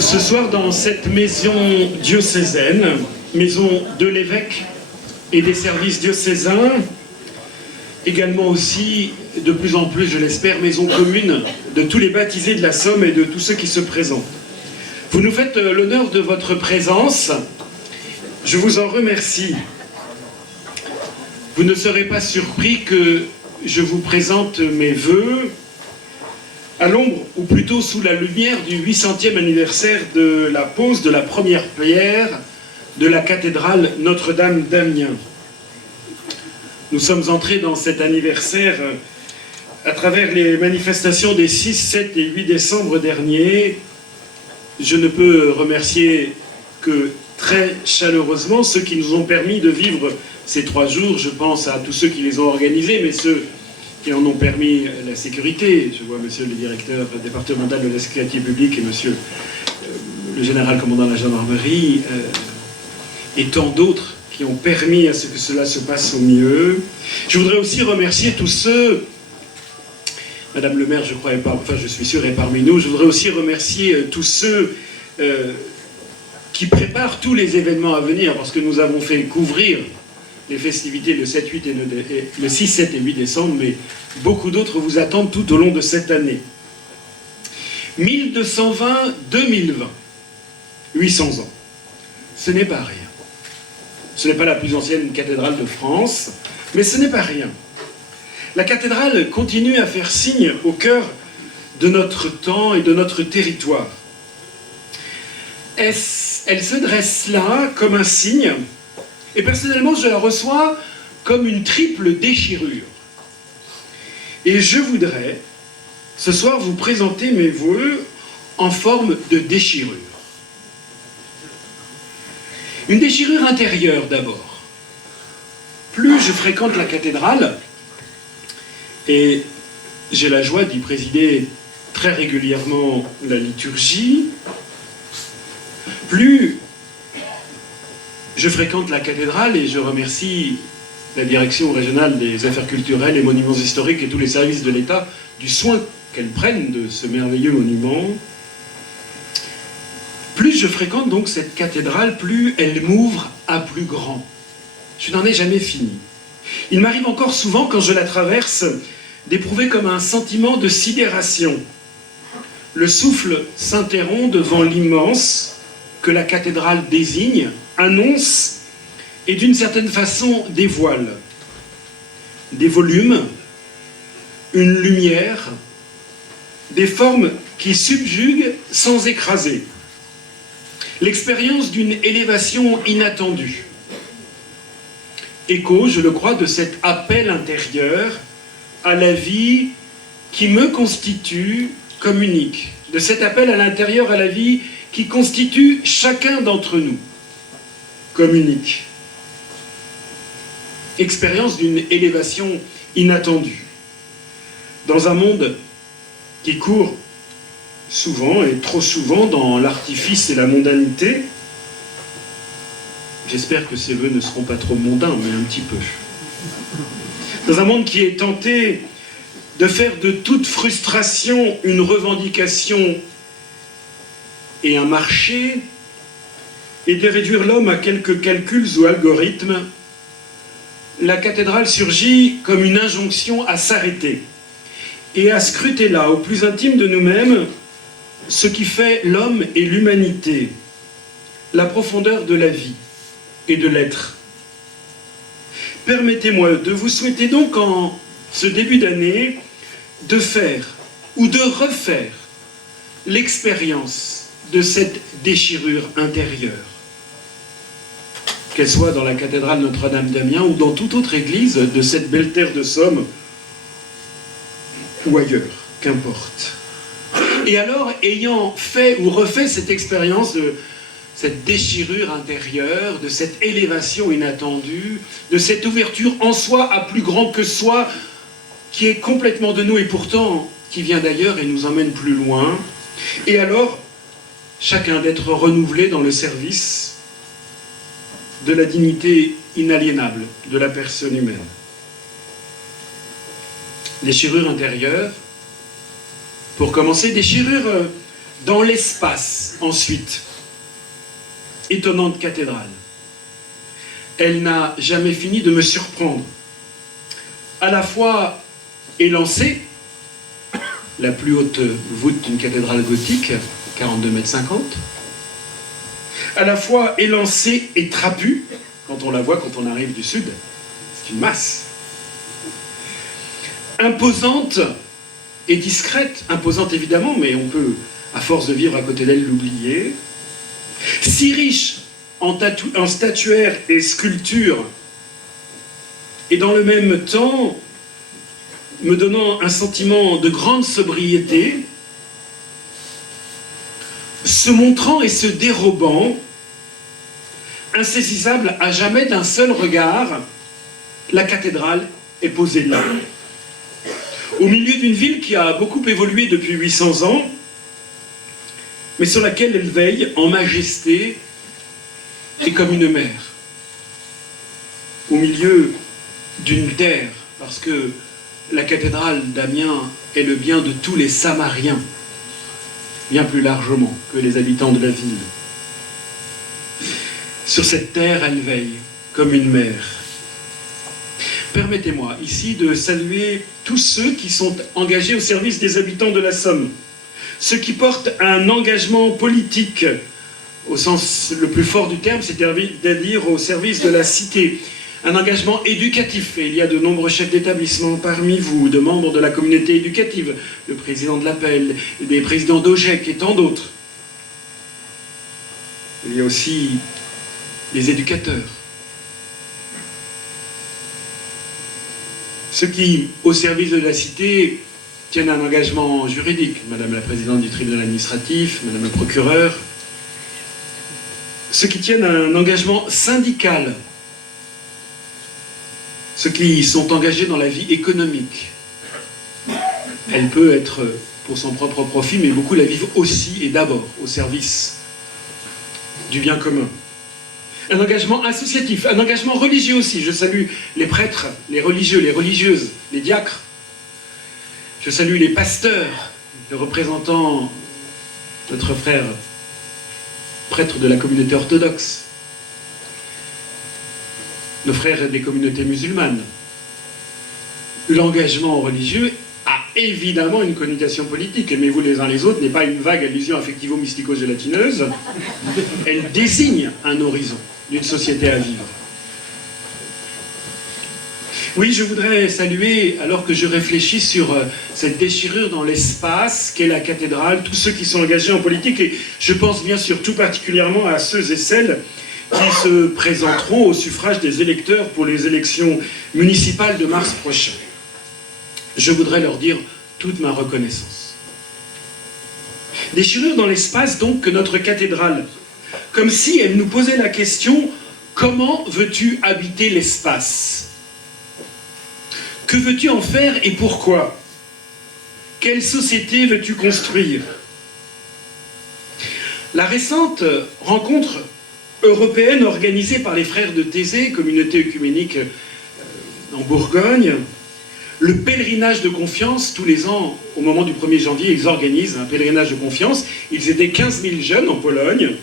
Ce soir, dans cette maison diocésaine, maison de l'évêque et des services diocésains, également aussi, de plus en plus, je l'espère, maison commune de tous les baptisés de la Somme et de tous ceux qui se présentent. Vous nous faites l'honneur de votre présence. Je vous en remercie. Vous ne serez pas surpris que je vous présente mes vœux à l'ombre, ou plutôt sous la lumière du 800e anniversaire de la pose de la première pierre de la cathédrale Notre-Dame d'Amiens. Nous sommes entrés dans cet anniversaire à travers les manifestations des 6, 7 et 8 décembre derniers. Je ne peux remercier que très chaleureusement ceux qui nous ont permis de vivre ces 3 jours. Je pense à tous ceux qui les ont organisés, mais ceux qui en ont permis la sécurité. Je vois monsieur le directeur départemental de la sécurité publique et monsieur le général commandant de la gendarmerie et tant d'autres qui ont permis à ce que cela se passe au mieux. Je voudrais aussi remercier tous ceux, madame le maire, je crois, je suis sûr, est parmi nous. Je voudrais aussi remercier tous ceux qui préparent tous les événements à venir, parce que nous avons fait couvrir les festivités le 7, 8 et le 6, 7 et 8 décembre, mais beaucoup d'autres vous attendent tout au long de cette année. 1220-2020, 800 ans. Ce n'est pas rien. Ce n'est pas la plus ancienne cathédrale de France, mais ce n'est pas rien. La cathédrale continue à faire signe au cœur de notre temps et de notre territoire. Elle se dresse là comme un signe. Et personnellement, je la reçois comme une triple déchirure. Et je voudrais, ce soir, vous présenter mes vœux en forme de déchirure. Une déchirure intérieure d'abord. Plus je fréquente la cathédrale, et j'ai la joie d'y présider très régulièrement la liturgie, plus je fréquente la cathédrale et je remercie la direction régionale des affaires culturelles et monuments historiques et tous les services de l'État du soin qu'elles prennent de ce merveilleux monument. Plus je fréquente donc cette cathédrale, plus elle m'ouvre à plus grand. Je n'en ai jamais fini. Il m'arrive encore souvent, quand je la traverse, d'éprouver comme un sentiment de sidération. Le souffle s'interrompt devant l'immense que la cathédrale désigne, annonce et d'une certaine façon dévoile. Des volumes, une lumière, des formes qui subjuguent sans écraser. L'expérience d'une élévation inattendue. Écho, je le crois, de cet appel intérieur à la vie qui me constitue comme unique. De cet appel à l'intérieur à la vie qui constitue chacun d'entre nous comme unique. Expérience d'une élévation inattendue. Dans un monde qui court souvent et trop souvent dans l'artifice et la mondanité, j'espère que ces vœux ne seront pas trop mondains, mais un petit peu. Dans un monde qui est tenté de faire de toute frustration une revendication et un marché, et de réduire l'homme à quelques calculs ou algorithmes, la cathédrale surgit comme une injonction à s'arrêter et à scruter là, au plus intime de nous-mêmes, ce qui fait l'homme et l'humanité, la profondeur de la vie et de l'être. Permettez-moi de vous souhaiter donc en ce début d'année de faire ou de refaire l'expérience de cette déchirure intérieure, qu'elle soit dans la cathédrale Notre-Dame d'Amiens ou dans toute autre église de cette belle terre de Somme, ou ailleurs, qu'importe. Et alors, ayant fait ou refait cette expérience de cette déchirure intérieure, de cette élévation inattendue, de cette ouverture en soi à plus grand que soi, qui est complètement de nous et pourtant qui vient d'ailleurs et nous emmène plus loin, et alors, chacun d'être renouvelé dans le service de la dignité inaliénable de la personne humaine. Déchirure intérieure, pour commencer, déchirure Dans l'espace, ensuite. Étonnante cathédrale. Elle n'a jamais fini de me surprendre. À la fois élancée, la plus haute voûte d'une cathédrale gothique, 42,50 m, à la fois élancée et trapue, quand on la voit quand on arrive du sud, c'est une masse. Imposante et discrète, imposante évidemment, mais on peut, à force de vivre à côté d'elle, l'oublier. Si riche en statuaires et sculptures, et dans le même temps, me donnant un sentiment de grande sobriété, se montrant et se dérobant, insaisissable à jamais d'un seul regard, la cathédrale est posée là. Au milieu d'une ville qui a beaucoup évolué depuis 800 ans, mais sur laquelle elle veille en majesté et comme une mère. Au milieu d'une terre, parce que la cathédrale d'Amiens est le bien de tous les Samariens, bien plus largement que les habitants de la ville. Sur cette terre, elle veille comme une mère. Permettez-moi ici de saluer tous ceux qui sont engagés au service des habitants de la Somme, ceux qui portent un engagement politique, au sens le plus fort du terme, c'est-à-dire au service de la cité, un engagement éducatif, et il y a de nombreux chefs d'établissement parmi vous, de membres de la communauté éducative, le président de l'Appel, des présidents d'OGEC et tant d'autres. Il y a aussi les éducateurs. Ceux qui, au service de la cité, tiennent un engagement juridique, Madame la Présidente du tribunal administratif, Madame le procureur, ceux qui tiennent un engagement syndical, ceux qui sont engagés dans la vie économique. Elle peut être pour son propre profit, mais beaucoup la vivent aussi et d'abord au service du bien commun. Un engagement associatif, un engagement religieux aussi. Je salue les prêtres, les religieux, les religieuses, les diacres. Je salue les pasteurs, les représentants, notre frère prêtre de la communauté orthodoxe, nos frères des communautés musulmanes. L'engagement religieux a évidemment une connotation politique. Aimez-vous les uns les autres n'est pas une vague allusion affectivo-mystico-gélatineuse. Elle désigne un horizon d'une société à vivre. Oui, je voudrais saluer, alors que je réfléchis sur cette déchirure dans l'espace qu'est la cathédrale, tous ceux qui sont engagés en politique, et je pense bien sûr tout particulièrement à ceux et celles qui se présenteront au suffrage des électeurs pour les élections municipales de mars prochain. Je voudrais leur dire toute ma reconnaissance. Déchirure dans l'espace, donc, que notre cathédrale, comme si elle nous posait la question « Comment veux-tu habiter l'espace ? Que veux-tu en faire et pourquoi ? Quelle société veux-tu construire ?» La récente rencontre européenne organisée par les frères de Thésée, communauté œcuménique en Bourgogne, le pèlerinage de confiance, tous les ans, au moment du 1er janvier, ils organisent un pèlerinage de confiance. Ils étaient 15 000 jeunes en Pologne.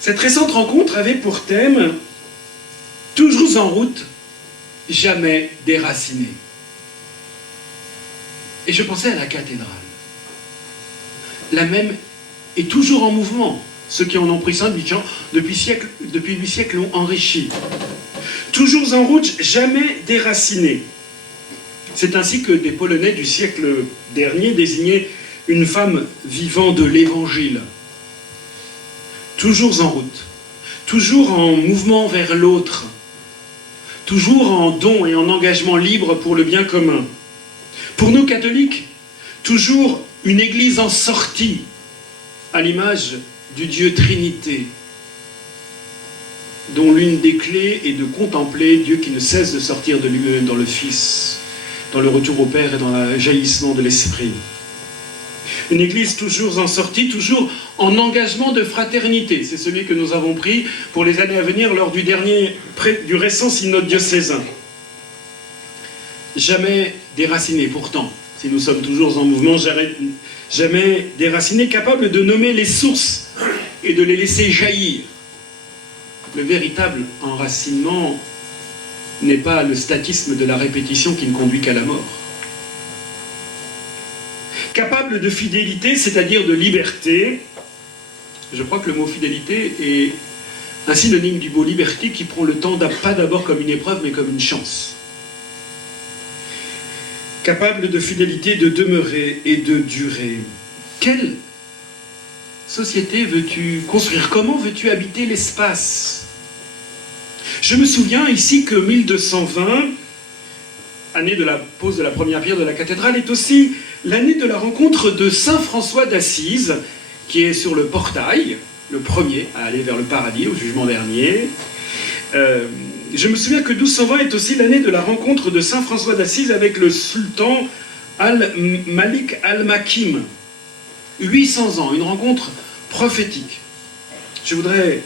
Cette récente rencontre avait pour thème « Toujours en route, jamais déraciné ». Et je pensais à la cathédrale. La même est toujours en mouvement. Ceux qui en ont pris soin depuis 8 siècles l'ont enrichi. Toujours en route, jamais déraciné. C'est ainsi que des Polonais du siècle dernier désignaient une femme vivant de l'Évangile. Toujours en route, toujours en mouvement vers l'autre, toujours en don et en engagement libre pour le bien commun. Pour nous catholiques, toujours une église en sortie, à l'image du Dieu Trinité, dont l'une des clés est de contempler Dieu qui ne cesse de sortir de lui-même dans le Fils, dans le retour au Père et dans le jaillissement de l'Esprit. Une église toujours en sortie, toujours en engagement de fraternité. C'est celui que nous avons pris pour les années à venir lors du récent synode diocésain. Jamais déraciné, pourtant. si nous sommes toujours en mouvement, jamais déracinés, capables de nommer les sources et de les laisser jaillir. Le véritable enracinement n'est pas le statisme de la répétition qui ne conduit qu'à la mort. Capable de fidélité, c'est-à-dire de liberté, je crois que le mot fidélité est un synonyme du mot liberté qui prend le temps pas d'abord comme une épreuve, mais comme une chance. Capable de fidélité, de demeurer et de durer. Quelle société veux-tu construire? Comment veux-tu habiter l'espace? Je me souviens ici que 1220, année de la pose de la première pierre de la cathédrale, est aussi l'année de la rencontre de Saint François d'Assise, qui est sur le portail, le premier à aller vers le paradis, au jugement dernier. Je me souviens que 1220 est aussi l'année de la rencontre de Saint François d'Assise avec le sultan Al-Malik al-Makim. 800 ans, une rencontre prophétique. Je voudrais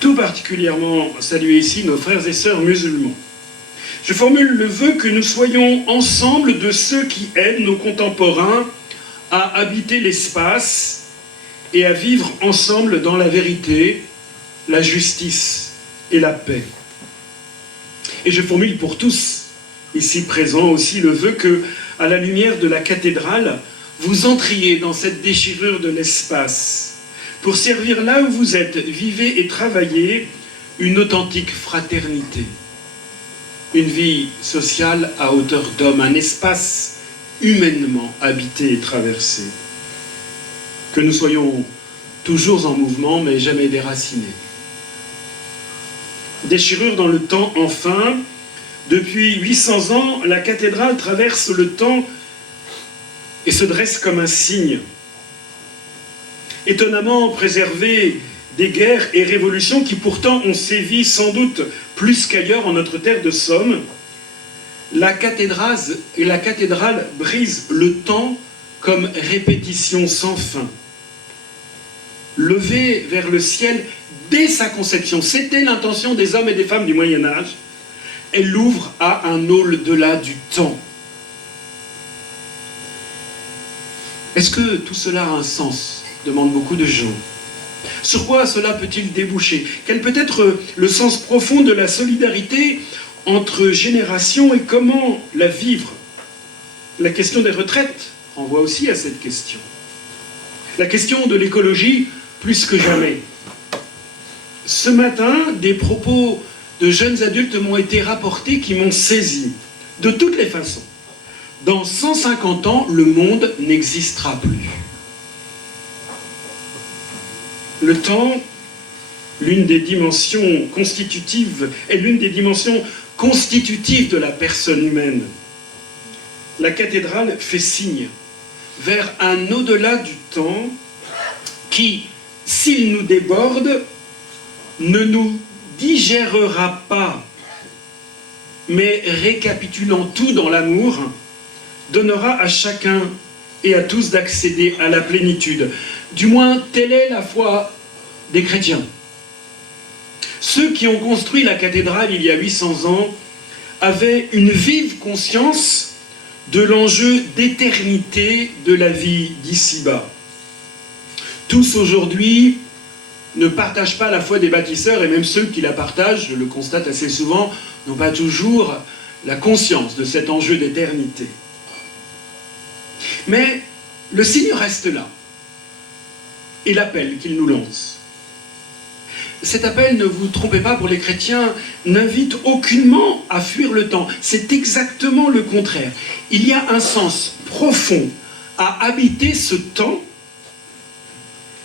tout particulièrement saluer ici nos frères et sœurs musulmans. Je formule le vœu que nous soyons ensemble de ceux qui aident nos contemporains à habiter l'espace et à vivre ensemble dans la vérité, la justice et la paix. Et je formule pour tous ici présents aussi le vœu que, à la lumière de la cathédrale, vous entriez dans cette déchirure de l'espace pour servir là où vous êtes, vivez et travaillez une authentique fraternité, une vie sociale à hauteur d'homme, un espace humainement habité et traversé. Que nous soyons toujours en mouvement, mais jamais déracinés. Déchirure dans le temps, enfin. Depuis 800 ans, la cathédrale traverse le temps et se dresse comme un cygne. Étonnamment préservée des guerres et révolutions qui pourtant ont sévi sans doute plus qu'ailleurs en notre terre de Somme, la cathédrale brise le temps comme répétition sans fin. Levée vers le ciel dès sa conception, c'était l'intention des hommes et des femmes du Moyen-Âge, elle l'ouvre à un au-delà du temps. Est-ce que tout cela a un sens? Demandent beaucoup de gens. Sur quoi cela peut-il déboucher? Quel peut être le sens profond de la solidarité entre générations et comment la vivre? La question des retraites renvoie aussi à cette question. La question de l'écologie, plus que jamais. Ce matin, des propos de jeunes adultes m'ont été rapportés qui m'ont saisi. De toutes les façons. Dans 150 ans, le monde n'existera plus. Le temps, l'une des dimensions constitutives, est l'une des dimensions constitutives de la personne humaine. La cathédrale fait signe vers un au-delà du temps qui, s'il nous déborde, ne nous digérera pas, mais récapitulant tout dans l'amour, donnera à chacun et à tous d'accéder à la plénitude. Du moins, telle est la foi des chrétiens. Ceux qui ont construit la cathédrale il y a 800 ans avaient une vive conscience de l'enjeu d'éternité de la vie d'ici-bas. Tous aujourd'hui ne partagent pas la foi des bâtisseurs, et même ceux qui la partagent, je le constate assez souvent, n'ont pas toujours la conscience de cet enjeu d'éternité. Mais le signe reste là, et l'appel qu'il nous lance. Cet appel, ne vous trompez pas, pour les chrétiens, n'invite aucunement à fuir le temps. C'est exactement le contraire. Il y a un sens profond à habiter ce temps,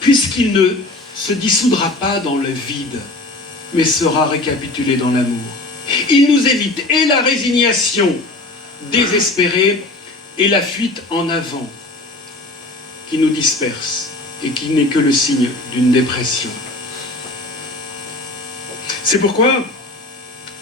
puisqu'il ne se dissoudra pas dans le vide, mais sera récapitulé dans l'amour. Il nous évite et la résignation désespérée et la fuite en avant qui nous disperse et qui n'est que le signe d'une dépression. C'est pourquoi,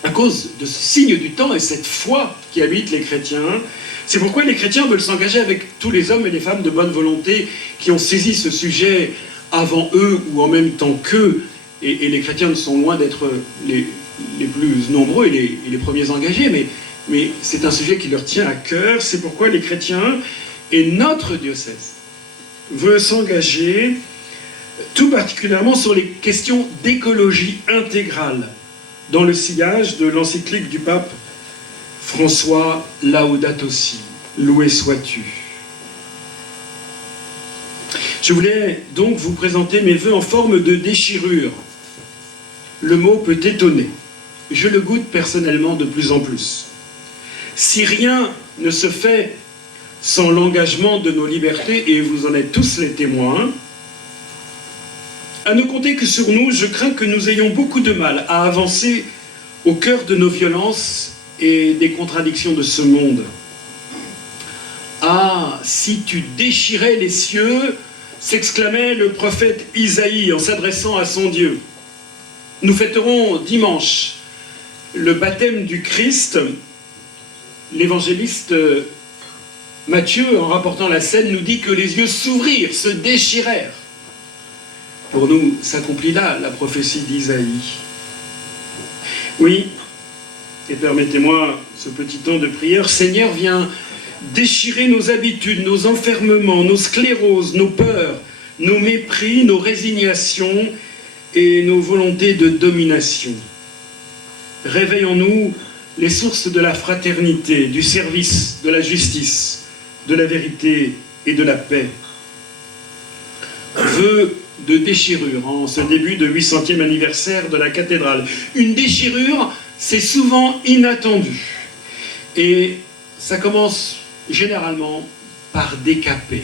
à cause de ce signe du temps et cette foi qui habite les chrétiens, c'est pourquoi les chrétiens veulent s'engager avec tous les hommes et les femmes de bonne volonté qui ont saisi ce sujet avant eux ou en même temps qu'eux, et les chrétiens ne sont loin d'être les plus nombreux et les premiers engagés, mais mais c'est un sujet qui leur tient à cœur. C'est pourquoi les chrétiens et notre diocèse veut s'engager tout particulièrement sur les questions d'écologie intégrale dans le sillage de l'encyclique du pape François Laudato Si, loué sois-tu. Je voulais donc vous présenter mes vœux en forme de déchirure. Le mot peut étonner. Je le goûte personnellement de plus en plus. Si rien ne se fait sans l'engagement de nos libertés, et vous en êtes tous les témoins, à ne compter que sur nous, je crains que nous ayons beaucoup de mal à avancer au cœur de nos violences et des contradictions de ce monde. Ah, si tu déchirais les cieux, s'exclamait le prophète Isaïe en s'adressant à son Dieu. Nous fêterons dimanche le baptême du Christ. L'évangéliste Matthieu, en rapportant la scène, nous dit que les yeux s'ouvrirent, se déchirèrent. Pour nous, s'accomplit là la prophétie d'Isaïe. Oui, et permettez-moi ce petit temps de prière. Seigneur, viens déchirer nos habitudes, nos enfermements, nos scléroses, nos peurs, nos mépris, nos résignations et nos volontés de domination. Réveille en nous les sources de la fraternité, du service, de la justice, de la vérité et de la paix. Vœu de déchirure en ce début de 800e anniversaire de la cathédrale. Une déchirure, c'est souvent inattendu. Et ça commence généralement par décaper.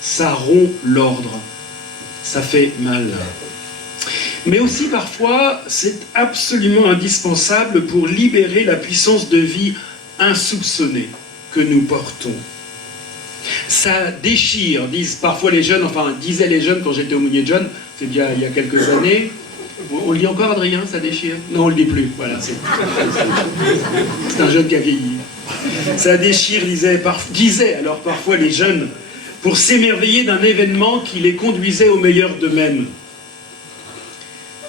Ça rompt l'ordre. Ça fait mal. Mais aussi parfois, c'est absolument indispensable pour libérer la puissance de vie insoupçonnée que nous portons. Ça déchire, disent parfois les jeunes, enfin disaient les jeunes quand j'étais aumônier de jeunes, c'est déjà il y a quelques années. On le dit encore, Adrien, ça déchire? Non, on le dit plus, voilà, c'est un jeune qui a vieilli. Ça déchire, disaient alors parfois les jeunes, pour s'émerveiller d'un événement qui les conduisait au meilleur d'eux-mêmes.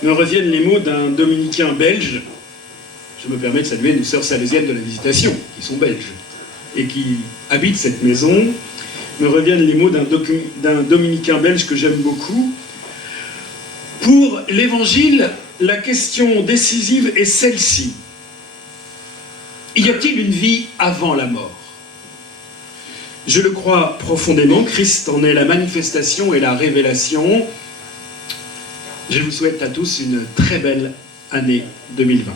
Me reviennent les mots d'un dominicain belge. Je me permets de saluer nos sœurs salésiennes de la Visitation, qui sont belges, et qui habitent cette maison. Me reviennent les mots d'un dominicain belge que j'aime beaucoup. Pour l'Évangile, la question décisive est celle-ci. Y a-t-il une vie avant la mort? Je le crois profondément, Christ en est la manifestation et la révélation. Je vous souhaite à tous une très belle année 2020.